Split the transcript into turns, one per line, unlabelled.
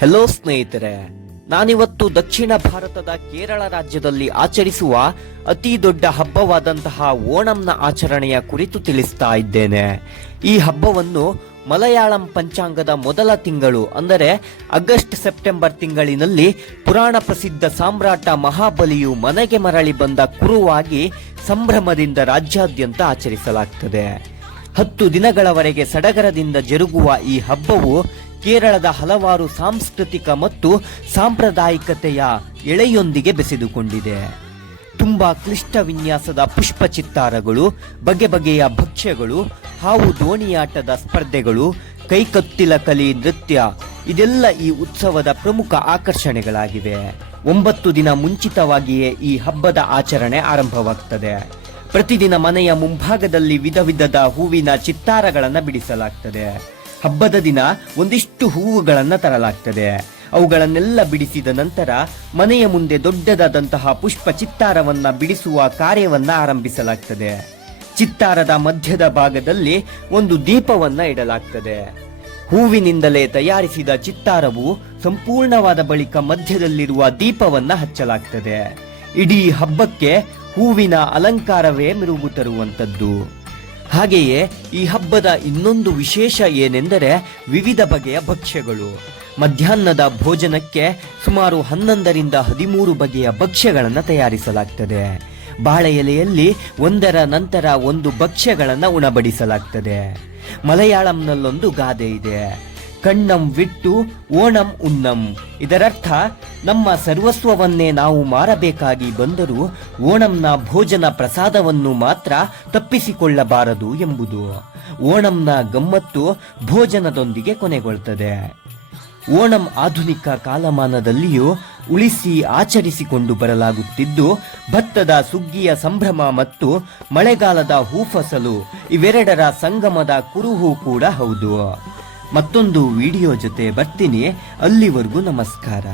Hello ಸ್ನೇಹಿತರೆ. ನಾನಿವತ್ತು ದಕ್ಷಿಣ ಭಾರತದ ಕೇರಳ ರಾಜ್ಯದಲ್ಲಿ ಆಚರಿಸುವ ಅತಿ ದೊಡ್ಡ ಹಬ್ಬವಾದಂತಹ ಓಣಂನ ಆಚರಣೆಯ ಕುರಿತು ತಿಳಿಸ್ತಾ ಇದ್ದೇನೆ. ಈ ಹಬ್ಬವನ್ನು ಮಲಯಾಳಂ ಪಂಚಾಂಗದ ಮೊದಲ ತಿಂಗಳು, ಅಂದರೆ ಆಗಸ್ಟ್ ಸೆಪ್ಟೆಂಬರ್ ತಿಂಗಳಿನಲ್ಲಿ ಪುರಾಣ ಪ್ರಸಿದ್ಧ ಸಾಮ್ರಾಟ ಮಹಾಬಲಿಯು ಮನೆಗೆ ಮರಳಿ ಬಂದ ಕುರುವಾಗಿ ಸಂಭ್ರಮದಿಂದ ರಾಜ್ಯಾದ್ಯಂತ ಆಚರಿಸಲಾಗ್ತದೆ. ಹತ್ತು ದಿನಗಳವರೆಗೆ ಸಡಗರದಿಂದ ಜರುಗುವ ಈ ಹಬ್ಬವು ಕೇರಳದ ಹಲವಾರು ಸಾಂಸ್ಕೃತಿಕ ಮತ್ತು ಸಾಂಪ್ರದಾಯಿಕತೆಯ ಎಳೆಯೊಂದಿಗೆ ಬೆಸೆದುಕೊಂಡಿದೆ. ತುಂಬಾ ಕ್ಲಿಷ್ಟ ವಿನ್ಯಾಸದ ಪುಷ್ಪ ಚಿತ್ತಾರಗಳು, ಬಗೆ ಬಗೆಯ ಭಕ್ಷ್ಯಗಳು, ಹಾವು ದೋಣಿಯಾಟದ ಸ್ಪರ್ಧೆಗಳು, ಕೈಕತ್ತಿಲ ಕಲಿ ನೃತ್ಯ, ಇದೆಲ್ಲ ಈ ಉತ್ಸವದ ಪ್ರಮುಖ ಆಕರ್ಷಣೆಗಳಾಗಿವೆ. ಒಂಬತ್ತು ದಿನ ಮುಂಚಿತವಾಗಿಯೇ ಈ ಹಬ್ಬದ ಆಚರಣೆ ಆರಂಭವಾಗ್ತದೆ. ಪ್ರತಿದಿನ ಮನೆಯ ಮುಂಭಾಗದಲ್ಲಿ ವಿಧ ವಿಧದ ಹೂವಿನ ಚಿತ್ತಾರಗಳನ್ನು ಬಿಡಿಸಲಾಗ್ತದೆ. ಹಬ್ಬದ ದಿನ ಒಂದಿಷ್ಟು ಹೂವುಗಳನ್ನು ತರಲಾಗ್ತದೆ. ಅವುಗಳನ್ನೆಲ್ಲ ಬಿಡಿಸಿದ ನಂತರ ಮನೆಯ ಮುಂದೆ ದೊಡ್ಡದಾದಂತಹ ಪುಷ್ಪ ಚಿತ್ತಾರವನ್ನ ಬಿಡಿಸುವ ಕಾರ್ಯವನ್ನ ಆರಂಭಿಸಲಾಗ್ತದೆ. ಚಿತ್ತಾರದ ಮಧ್ಯದ ಭಾಗದಲ್ಲಿ ಒಂದು ದೀಪವನ್ನ ಇಡಲಾಗ್ತದೆ. ಹೂವಿನಿಂದಲೇ ತಯಾರಿಸಿದ ಚಿತ್ತಾರವು ಸಂಪೂರ್ಣವಾದ ಬಳಿಕ ಮಧ್ಯದಲ್ಲಿರುವ ದೀಪವನ್ನ ಹಚ್ಚಲಾಗ್ತದೆ. ಇಡೀ ಹಬ್ಬಕ್ಕೆ ಹೂವಿನ ಅಲಂಕಾರವೇ ಮಿರುಗು ತರುವಂತದ್ದು ಹಾಗೆಯೇ ಈ ಹಬ್ಬದ ಇನ್ನೊಂದು ವಿಶೇಷ ಏನೆಂದರೆ ವಿವಿಧ ಬಗೆಯ ಭಕ್ಷ್ಯಗಳು. ಮಧ್ಯಾಹ್ನದ ಭೋಜನಕ್ಕೆ ಸುಮಾರು ಹನ್ನೊಂದರಿಂದ ಹದಿಮೂರು ಬಗೆಯ ಭಕ್ಷ್ಯಗಳನ್ನು ತಯಾರಿಸಲಾಗ್ತದೆ. ಬಾಳೆ ಎಲೆಯಲ್ಲಿ ಒಂದರ ನಂತರ ಒಂದು ಭಕ್ಷ್ಯಗಳನ್ನು ಉಣಬಡಿಸಲಾಗ್ತದೆ. ಮಲಯಾಳಂನಲ್ಲೊಂದು ಗಾದೆ ಇದೆ. ಕಣ್ಣಂ ವಿಟ್ಟು ಓಣಂ ಉಣ್ಣಂ ಇದರರ್ಥ, ನಮ್ಮ ಸರ್ವಸ್ವವನ್ನೇ ನಾವು ಮಾರಬೇಕಾಗಿ ಬಂದರೂ ಓಣಂನ ಭೋಜನ ಪ್ರಸಾದವನ್ನು ಮಾತ್ರ ತಪ್ಪಿಸಿಕೊಳ್ಳಬಾರದು ಎಂಬುದು. ಓಣಂನ ಗಮ್ಮತ್ತು ಭೋಜನದೊಂದಿಗೆ ಕೊನೆಗೊಳ್ತದೆ. ಓಣಂ ಆಧುನಿಕ ಕಾಲಮಾನದಲ್ಲಿಯೂ ಉಳಿಸಿ ಆಚರಿಸಿಕೊಂಡು ಬರಲಾಗುತ್ತಿದ್ದು, ಭತ್ತದ ಸುಗ್ಗಿಯ ಸಂಭ್ರಮ ಮತ್ತು ಮಳೆಗಾಲದ ಹೂಫಸಲು ಇವೆರಡರ ಸಂಗಮದ ಕುರುಹು ಕೂಡ ಹೌದು. ಮತ್ತೊಂದು ವಿಡಿಯೋ ಜೊತೆ ಬರ್ತೀನಿ. ಅಲ್ಲಿವರೆಗೂ ನಮಸ್ಕಾರ.